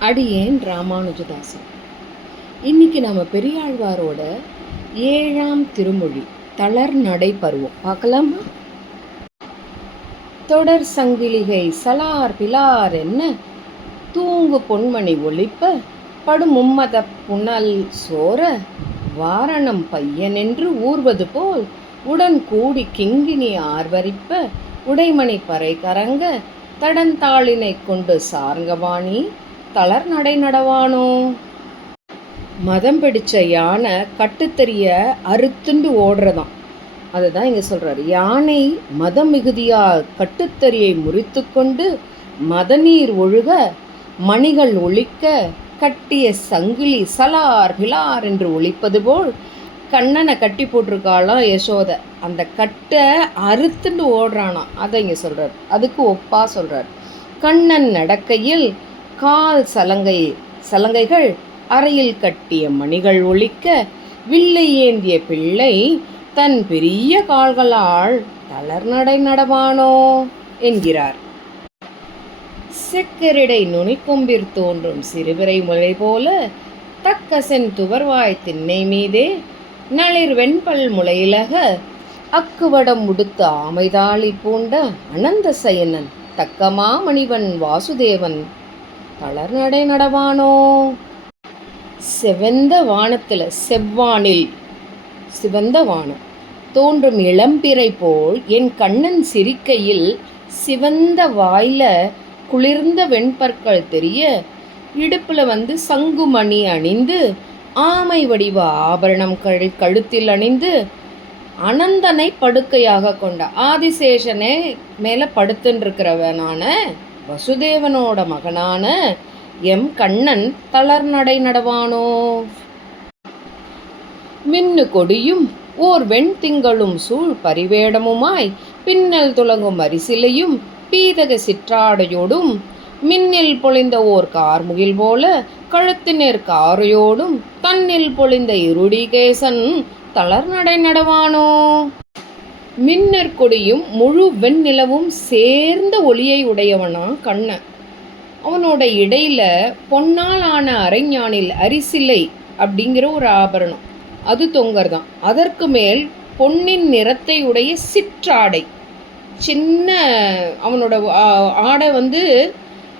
அடியேன் ராமானுஜதாசன். இன்னைக்கு நம்ம பெரியாழ்வாரோட ஏழாம் திருமொழி தளர் நடை பருவம். பார்க்கலாமா? தொடர் சங்கிலிகை சலார் பிலார் என்ன? தூங்கு பொன்மணி ஒளிப்ப படுமும்மத புனல் சோர? வாரணம் பையனென்று ஊர்வது போல் உடன் கூடி கிங்கினி ஆர்வரிப்ப? உடைமணி பறை கரங்க? தடந்தாளினை கொண்டு சார்ங்கவாணி தளர் நடை நடவானோ? மதம் பிடிச்ச யானை கட்டுத்தறிய அறுத்துண்டு ஓடுறதாம். அதுதான் இங்க சொல்றாரு. யானை மதம் மிகுதியால் கட்டுத்தறியை முறித்து கொண்டு மதநீர் ஒழுக மணிகள் ஒழிக்க கட்டிய சங்கிலி சலார் பிலார் என்று ஒழிப்பது போல் கண்ணனை கட்டி போட்டிருக்காளாம் யசோதை. அந்த கட்டை அறுத்துண்டு ஓடுறானாம் அதை இங்கே சொல்கிறார் அதுக்கு ஒப்பா சொல்கிறார் கண்ணன் நடக்கையில் கால் சலங்கை சலங்கைகள் அறையில் கட்டிய மணிகள் ஒழிக்க வில்லை ஏந்திய பிள்ளை தன் பெரிய கால்களால் தளர்நடை நடவானோ என்கிறார். செக்கரிடை நுனிக்கொம்பிற் தோன்றும் சிறுவிரை முலை போல தக்க செந்துவர்வாய் திண்ணை மீதே நளிர் வெண்பல் முளையிலக அக்குவடம் உடுத்த ஆமைதாளி பூண்ட அனந்த சயனன் தக்கமா மணிவன் தளர் நடை நடவானோ செவந்த வானத்தில் செவ்வானில். சிவந்த வானம். தோன்றும் இளம்பிறை போல் என் கண்ணன் சிரிக்கையில் சிவந்த வாயில குளிர்ந்த வெண்பற்கள் தெரிய இடுப்பில் வந்து சங்குமணி அணிந்து ஆமை வடிவ ஆபரணம் கழி கழுத்தில் அணிந்து அனந்தனை படுக்கையாக கொண்ட ஆதிசேஷனே மேலே படுத்துன்றிருக்கிறவனான வசுதேவனோட மகனான எம் கண்ணன் தளர்நடை நடவானோ? மின்னு கொடியும் ஓர் வெண்திங்களும் சூழ் பரிவேடமுமாய் பின்னல் துலங்கும் அரிசிலையும் பீதக சிற்றாடையோடும் மின்னில் பொழிந்த ஓர் கார்முகில் போல கழுத்தினர் காரையோடும் தன்னில் பொழிந்த இருடிகேசன் தளர்நடை நடவானோ? மின்னர் கொடியும் முழு வெண்ணிலவும் சேர்ந்த ஒளியை உடையவனா கண்ணன். அவனோட இடையில பொன்னால் ஆன அரைஞானில் அரிசிலை அப்படிங்கிற ஒரு ஆபரணம். அது தொங்கர்தான். அதற்கு மேல் பொன்னின் நிறத்தை உடைய சிற்றாடை. சின்ன அவனோட ஆடை வந்து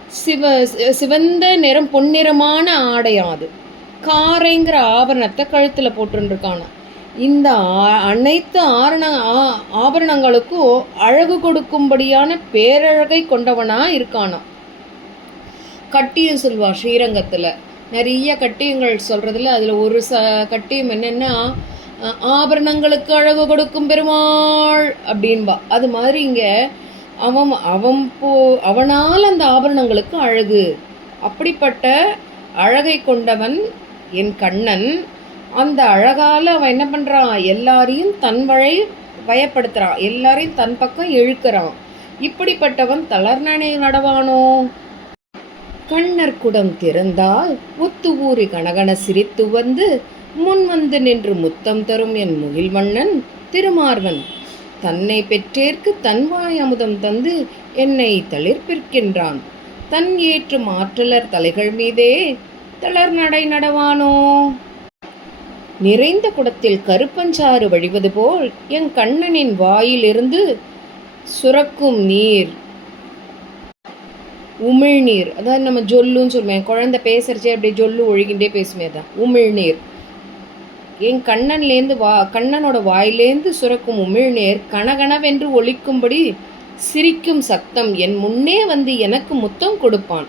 சிவ சிவந்த நிறம் பொன்னிறமான ஆடையாம் அது காரைங்கிற ஆபரணத்தை கழுத்தில் போட்டுருக்கான இந்த அனைத்து ஆரண ஆபரணங்களுக்கும் அழகு கொடுக்கும்படியான பேரழகை கொண்டவனா இருக்கானாம். கட்டியம் சொல்வா ஸ்ரீரங்கத்தில். நிறைய கட்டியங்கள் சொல்கிறதுல அதில் ஒரு ச கட்டியம் என்னென்னா ஆபரணங்களுக்கு அழகு கொடுக்கும் பெருமாள் அப்படின்பா. அது மாதிரி இங்கே அவன் அவன் போ அவனால் அந்த ஆபரணங்களுக்கு அழகு. அப்படிப்பட்ட அழகை கொண்டவன் என் கண்ணன் அந்த அழகால் அவன் என்ன பண்ணுறான் எல்லாரையும் தன் வழி பயப்படுத்துகிறான் எல்லாரையும் தன் பக்கம் இழுக்கிறான். இப்படிப்பட்டவன் தளர்நடை நடவானோ? கண்ணர் குடம் திறந்தால் ஒத்து ஊறி கனகன சிரித்து வந்து முன் வந்து நின்று முத்தம் தரும் என் முகில்வண்ணன் திருமார்வன். தன்னை பெற்றேற்கு தன்வாய் அமுதம் தந்து என்னை தளிர்ப்பிற்கின்றான். தன் ஏற்றும் ஆற்றலர் தலைகள் மீதே தளர்நடை நடவானோ? நிறைந்த குடத்தில் கருப்பஞ்சாறு வழிவது போல் என் கண்ணனின் வாயிலிருந்து சுரக்கும் நீர். உமிழ்நீர். அதாவது நம்ம ஜொல்லுன்னு சொல்லுவேன் குழந்தை பேசுறச்சே அப்படியே ஜொல்லு ஒழுகின்றே பேசுமே அதான். உமிழ்நீர். என் கண்ணன்லேருந்து வா கண்ணனோட வாயிலேந்து சுரக்கும் உமிழ்நீர் கனகனவென்று ஒழிக்கும்படி சிரிக்கும் சத்தம் என் முன்னே வந்து எனக்கு முத்தம் கொடுப்பான்.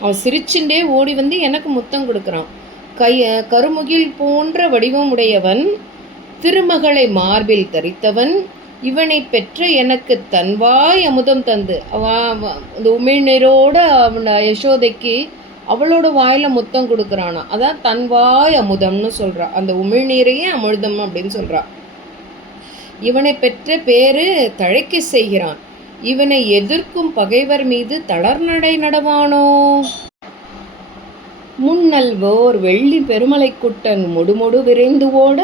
அவன் சிரிச்சுண்டே ஓடி வந்து எனக்கு முத்தம் கொடுக்குறான். கை கருமுகில் போன்ற வடிவம் உடையவன் திருமகளை மார்பில் தரித்தவன் இவனை பெற்ற எனக்கு தன்வாய் அமுதம் தந்து. அவன் அந்த உமிழ்நீரோட அவன் யசோதைக்கு அவளோட வாயில் முத்தம் கொடுக்குறானா. அதான் தன்வாய் அமுதம்னு சொல்கிறா அந்த உமிழ்நீரையே அமிர்தம் அப்படின்னு சொல்றா. இவனை பெற்ற பேரு தழைக்க செய்கிறான். இவனை எதிர்க்கும் பகைவர் மீது தளர்நடை நடவானோ? முன்னல்வோர் வெள்ளி பெருமலைக்குட்டன் முடுமுடு விரைந்து ஓட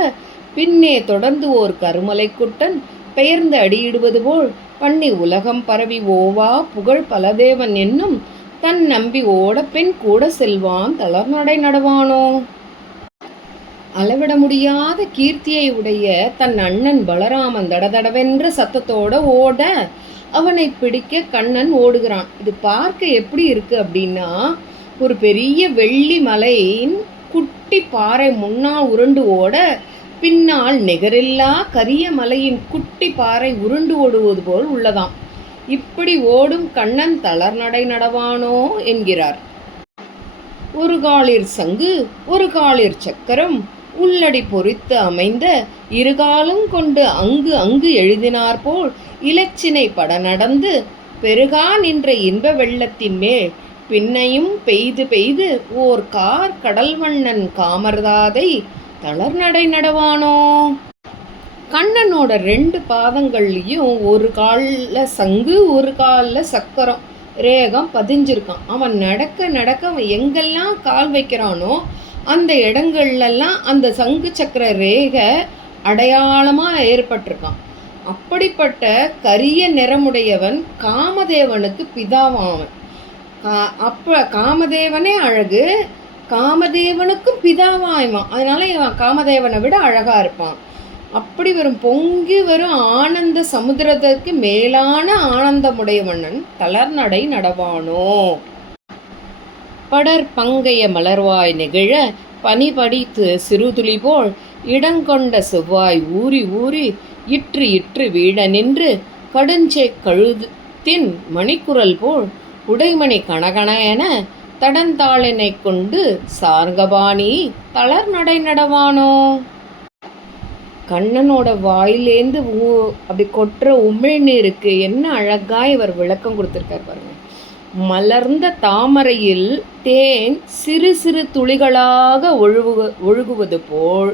பின்னே தொடர்ந்து ஓர் கருமலைக்குட்டன் பெயர்ந்து அடியிடுவது போல் பண்ணி உலகம் பரவி ஓவா புகழ் பலதேவன் என்னும் தன் நம்பி ஓட பெண் கூட செல்வான் தளர்நடை நடவானோ? அளவிட முடியாத கீர்த்தியை உடைய தன் அண்ணன் பலராமன் தடதடவென்ற சத்தத்தோட ஓட அவனை பிடிக்க கண்ணன் ஓடுகிறான். இது பார்க்க எப்படி இருக்கு அப்படின்னா ஒரு பெரிய வெள்ளி மலையின் குட்டி பாறை முன்னால் உருண்டு ஓட பின்னால் நிகரில்லா கரிய மலையின் குட்டி பாறை உருண்டு ஓடுவது போல் உள்ளதாம். இப்படி ஓடும் கண்ணன் தளர்நடை நடவானோ என்கிறார். ஒரு காலிற் சங்கு ஒரு காலிற் சக்கரம் உள்ளடி பொறித்து அமைந்த இருகாலும் கொண்டு அங்கு அங்கு எழுதினார்போல் இலச்சினை பட நடந்து பெருகா நின்ற இன்ப வெள்ளத்தின் மேல் பின்னையும் பெய்து பெய்து ஓர் கார் கடல் வண்ணன் காமர்தாதை தளர்நடை நடவானோ? கண்ணனோட ரெண்டு பாதங்கள்லையும் ஒரு காலில் சங்கு ஒரு காலில் சக்கரம். ரேகம் பதிஞ்சிருக்கான். அவன் நடக்க நடக்க அவன் எங்கெல்லாம் கால் வைக்கிறானோ அந்த இடங்கள்லாம் அந்த சங்கு சக்கர ரேகை அடையாளமாக ஏற்பட்டிருக்கான். அப்படிப்பட்ட கரிய நிறமுடையவன் காமதேவனுக்கு பிதாவான் கா அப்போ காமதேவனே அழகு காமதேவனுக்கும் பிதாவாய்வான் அதனால இவன் காமதேவனை விட அழகாக இருப்பான். அப்படி வரும் பொங்கி வரும் ஆனந்த சமுத்திரத்திற்கு மேலான ஆனந்தமுடையவண்ணன் தளர்நடை நடவானோ? படர் பங்கைய மலர்வாய் நெகிழ பனி படித்து சிறுதுளி போல் இடங்கொண்ட செவ்வாய் ஊறி ஊறி இற்று இற்று வீட நின்று கடுஞ்சே கழுத்தின் மணிக்குரல் போல் உடைமணி கணகண என தடந்தாளினை கொண்டு சார்கபாணி தளர் நடை நடவானோ? கண்ணனோட வாயிலேந்து ஊ அப்படி கொட்டுற உமிழ்நீருக்கு என்ன அழகாக இவர் விளக்கம் கொடுத்துருக்கார் பாருங்க. மலர்ந்த தாமரையில் தேன் சிறு சிறு துளிகளாக ஒழுகு ஒழுகுவது போல்.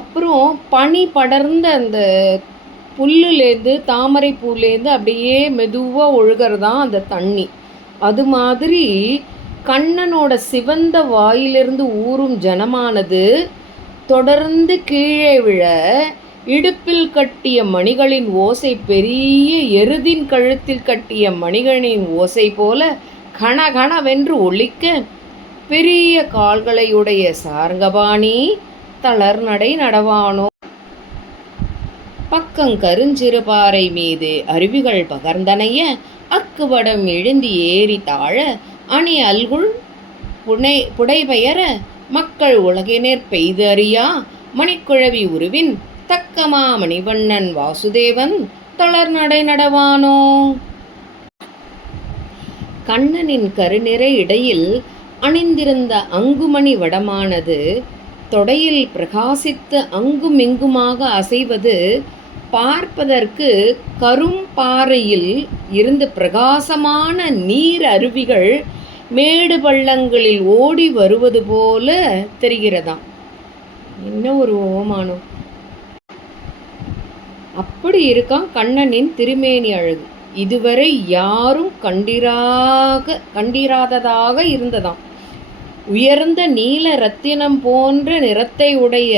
அப்புறம் பனி படர்ந்த அந்த புல்லுலேருந்து தாமரை பூலேருந்து அப்படியே மெதுவாக ஒழுகிறதான் அந்த தண்ணி. அது மாதிரி கண்ணனோட சிவந்த வாயிலிருந்து ஊறும் ஜனமானது தொடர்ந்து கீழே விழ இடுப்பில் கட்டிய மணிகளின் ஓசை பெரிய எருதின் கழுத்தில் கட்டிய மணிகளின் ஓசை போல கணகணவென்று ஒலிக்க பெரிய கால்களையுடைய சார்கபாணி தளர்நடை நடவானோ? பக்கங்கருஞ்சிறு பாறை மீது அருவிகள் பகர்ந்தனைய அக்குவடம் எழுந்தி ஏறி தாழ அணி அல்குள் புனை புடைபெயர மக்கள் உலகினர் பெய்து அறியா மணிக்குழவி உருவின் தக்கமா மணிவண்ணன் வாசுதேவன் தளர்நடை நடவானோ? கண்ணனின் கருநிறை இடையில் அணிந்திருந்த அங்குமணி வடமானது தொடையில் பிரகாசித்து அங்குமிங்குமாக அசைவது பார்ப்பதற்கு கரும்பாறையில் இருந்து பிரகாசமான நீர் அருவிகள் மேடு பள்ளங்களில் ஓடி வருவது போல தெரிகிறதாம். என்ன ஒரு ஓமானம் அப்படி இருக்கான் கண்ணனின் திருமேனி அழகு. இதுவரை யாரும் கண்டிராக கண்டிராததாக இருந்ததாம். உயர்ந்த நீல ரத்தினம் போன்ற நிறத்தை உடைய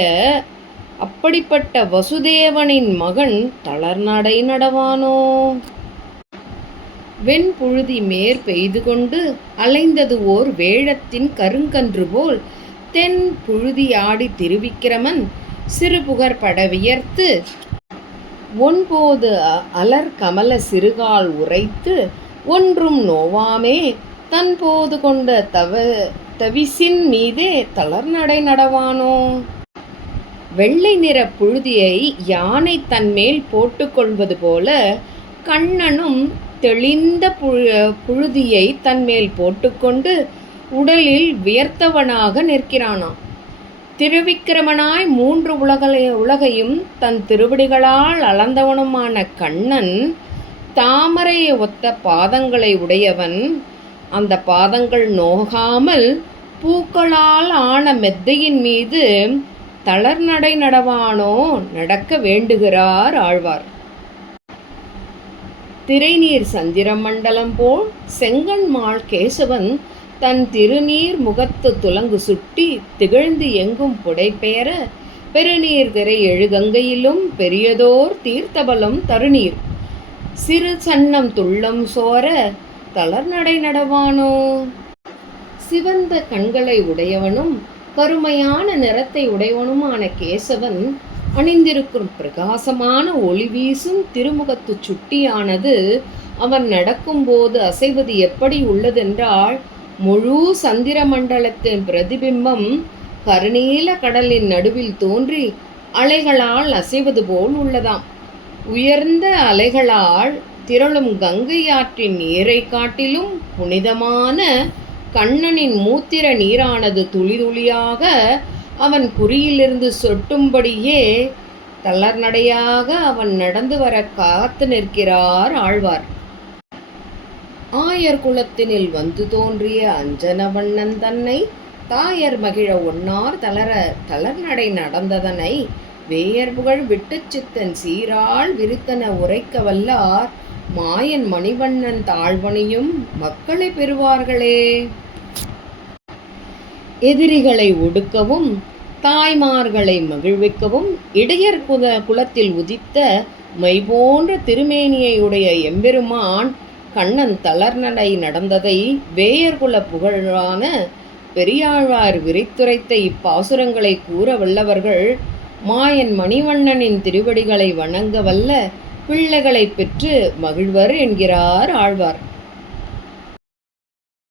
அப்படிப்பட்ட வசுதேவனின் மகன் தளர்நடை நடவானோ? வெண்புழுதி மேற் பெய்து கொண்டு அலைந்தது ஓர் வேழத்தின் கருங்கன்று போல் தென் புழுதியாடி திருவிக்கிரமன் சிறுபுகர் பட வியர்த்து ஒன்போது அலர் கமல சிறுகால் உரைத்து ஒன்றும் நோவாமே தன்போது கொண்ட தவ தவிசின் மீதே தளர்நடை நடவானோ? வெள்ளை நிற புழுதியை யானை தன்மேல் போட்டுக்கொள்வது போல கண்ணனும் தெளிந்த புழுதியை தன்மேல் போட்டுக்கொண்டு உடலில் வியர்த்தவனாக நிற்கிறானாம். திருவிக்கிரமனாய் மூன்று உலகளை உலகையும் தன் திருவடிகளால் அளந்தவனுமான கண்ணன் தாமரையை ஒத்த பாதங்களை உடையவன். அந்த பாதங்கள் நோகாமல் பூக்களால் ஆன மெத்தையின் மீது தளர்நடை நடவானோ நடக்க வேண்டுகிறார் ஆழ்வார். திரைநீர் சந்திர மண்டலம் போல் செங்கன்மாள் கேசவன் தன் திருநீர் முகத்து துலங்கு சுட்டி திகழ்ந்து எங்கும் புடைபெயர பெருநீர் திரை எழுகங்கையிலும் பெரியதோர் தீர்த்தபலம் தருநீர். சிறு சன்னம் துள்ளம் சோர தளர்நடை நடவானோ? சிவந்த கண்களை உடையவனும் கருமையான நிறத்தை உடையவனுமான கேசவன் அணிந்திருக்கும் பிரகாசமான ஒளி வீசும் திருமுகத்து சுட்டியானது. அவன் நடக்கும்போது அசைவது எப்படி உள்ளதென்றால் முழு சந்திர மண்டலத்தின் பிரதிபிம்பம் கருநீல கடலின் நடுவில் தோன்றி அலைகளால் அசைவது போல் உள்ளதாம். உயர்ந்த அலைகளால் திரளும் கங்கை ஆற்றின் நீரை காட்டிலும் புனிதமான கண்ணனின் மூத்திர நீரானது துளி துளியாக அவன் குறியிலிருந்து சொட்டும்படியே தளர்நடையாக அவன் நடந்து வர காத்து நிற்கிறார் ஆழ்வார். ஆயர் குலத்தினில் வந்து தோன்றிய அஞ்சனவண்ணன் தன்னை தாயர் மகிழ ஒன்னார் தளர தளர்நடை நடந்ததனை வேயர் புகழ் விட்டுச் சித்தன் சீரால் விரித்தன உரைக்க வல்லார் மாயன் மணிவண்ணன் தாழ்வனையும் மக்களை பெறுவார்களே. எதிரிகளை ஒடுக்கவும் தாய்மார்களை மகிழ்விக்கவும் இடையர் குத குலத்தில் உதித்த மை போன்ற திருமேனியையுடைய எம்பெருமான் கண்ணன் தளர்நடை நடந்ததை வேயர்குல புகழான பெரியாழ்வார் விரித்துரைத்த இப்பாசுரங்களை கூற வல்லவர்கள் மாயன் மணிவண்ணனின் திருவடிகளை வணங்க வல்ல பிள்ளைகளை பெற்று மகிழ்வர் என்கிறார் ஆழ்வார்.